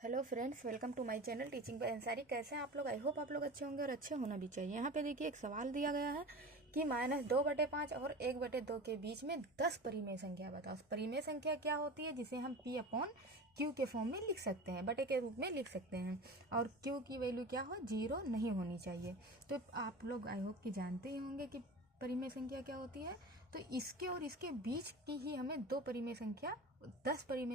Hello friends, welcome to my channel teaching by Ansari. कैसे हैं आप लोग? आई होप आप लोग अच्छे होंगे और अच्छे होना भी चाहिए। यहाँ पे देखिए एक सवाल दिया गया है कि -2/5 और 1/2 के बीच में 10 परिमेय संख्या बताओ। परिमेय संख्या क्या होती है? जिसे हम P/Q के फॉर्म में लिख सकते हैं, बटे के रूप में लिख सकते हैं। और Q की वैल्यू क्या हो? 0 नहीं होनी चाहिए। तो आप लोग आई होप कि जानते ही होंगे कि परिमेय संख्या क्या होती है। तो इसके और इसके बीच की ही हमें 10 परिमेय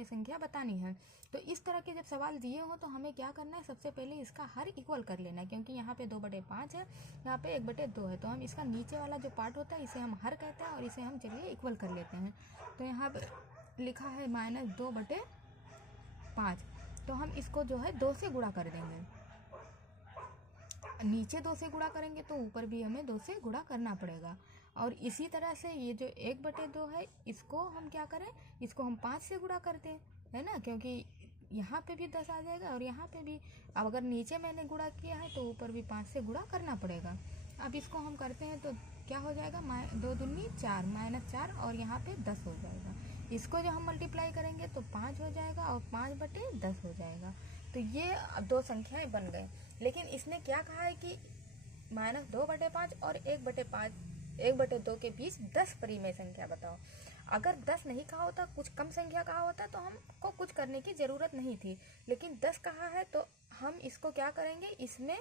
संख्या बतानी है। तो इस तरह के जब सवाल दिए हो तो हमें क्या करना है? सबसे पहले इसका हर इक्वल कर लेना है, क्योंकि यहाँ पे 2/5 है, यहाँ पे 1/2 है। तो हम इसका नीचे वाला जो पार्ट होता है इसे हम हर कहते हैं और इसे हम चलिए इक्वल कर लेते हैं। तो यहाँ पे लिखा है -2/5। तो हम इसको जो है 2 से गुणा कर देंगे। नीचे 2 से गुणा करेंगे तो ऊपर भी हमें 2 से गुणा करना पड़ेगा। और इसी तरह से ये जो 1/2 है, इसको हम क्या करें? इसको हम 5 से गुणा कर दें, है ना? क्योंकि यहाँ पे भी 10 आ जाएगा और यहाँ पे भी। अब अगर नीचे मैंने गुणा किया है तो ऊपर भी 5 से गुणा करना पड़ेगा। अब इसको हम करते हैं तो क्या हो जाएगा? 2 दूनी 4, -4 और यहाँ पे 10 हो जाएगा। इसको जो हम मल्टीप्लाई करेंगे तो 5 हो जाएगा और 5/10 हो जाएगा। तो ये अब 2 संख्याएं बन गए। लेकिन इसने क्या कहा है कि -2/5 और 1/2 के बीच 10 परिमेय संख्या बताओ। अगर 10 नहीं कहा होता, कुछ कम संख्या कहा होता तो हमको कुछ करने की ज़रूरत नहीं थी। लेकिन 10 कहा है तो हम इसको क्या करेंगे? इसमें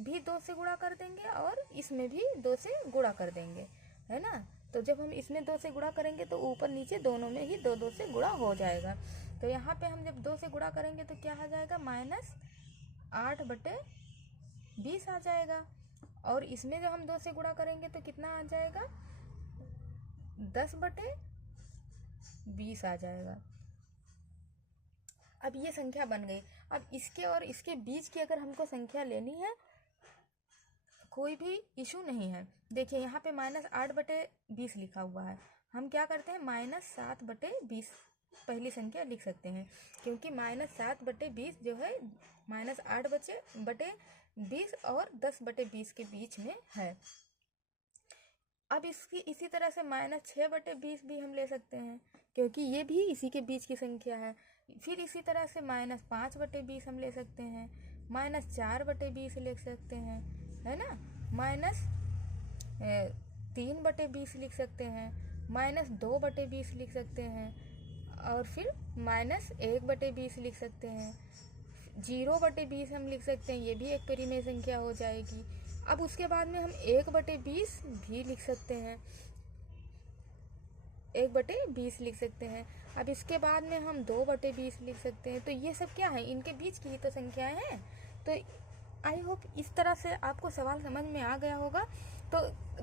भी 2 से गुणा कर देंगे और इसमें भी 2 से गुणा कर देंगे, है ना? तो जब हम इसमें 2 से गुणा करेंगे तो ऊपर नीचे दोनों में ही 2 से गुणा हो जाएगा। तो यहाँ पे हम जब 2 से गुणा करेंगे तो क्या आ जाएगा? -8/20 आ जाएगा। और इसमें जब हम 2 से गुणा करेंगे तो कितना आ जाएगा? 10/20 आ जाएगा। अब ये संख्या बन गई। अब इसके और इसके बीच की अगर हमको संख्या लेनी है, कोई भी इशू नहीं है। देखिए यहाँ पे -8/20 लिखा हुआ है। हम क्या करते हैं? -7/20 पहली संख्या लिख सकते हैं, क्योंकि -7/20 जो है -8/20 और 10/20 के बीच में है। अब इसकी इसी तरह से -6/20 भी हम ले सकते हैं, क्योंकि ये भी इसी के बीच की संख्या है। फिर इसी तरह से -5/20 हम ले सकते हैं, -4/20 ले सकते हैं, है ना? -3/20 लिख सकते हैं, -2/20 लिख सकते हैं और फिर -1/20 लिख सकते हैं, 0/20 हम लिख सकते हैं। ये भी एक परिमेय संख्या हो जाएगी। अब उसके बाद में हम 1/20 भी लिख सकते हैं, 1/20 लिख सकते हैं। अब इसके बाद में हम 2/20 लिख सकते हैं। तो ये सब क्या है? इनके बीच की ही तो संख्याएं हैं। तो आई होप इस तरह से आपको सवाल समझ में आ गया होगा। तो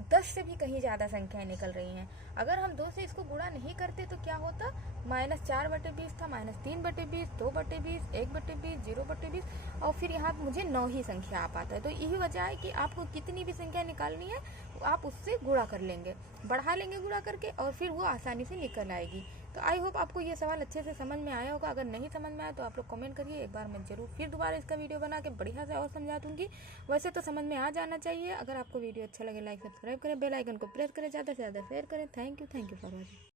10 से भी कहीं ज़्यादा संख्याएं निकल रही हैं। अगर हम 2 से इसको गुणा नहीं करते तो क्या होता? -4/20 था, -3/20, 2/20, 1/20, 0/20 और फिर यहाँ मुझे 9 ही संख्या आ पाता है। तो यही वजह है कि आपको कितनी भी संख्या निकालनी है आप उससे गुणा कर लेंगे, बढ़ा लेंगे गुणा करके, और फिर वो आसानी से निकल आएगी। तो आई होप आपको ये सवाल अच्छे से समझ में आया होगा। अगर नहीं समझ में आया तो आप लोग कमेंट करिए, एक बार मैं ज़रूर फिर दोबारा इसका वीडियो बना के बढ़िया से और समझा दूंगी। वैसे तो समझ में आ जाना चाहिए। अगर आपको वीडियो अच्छा लगे लाइक सब्सक्राइब करें, बेल आइकन को प्रेस करें, ज़्यादा से ज़्यादा शेयर करें। Thank you for watching.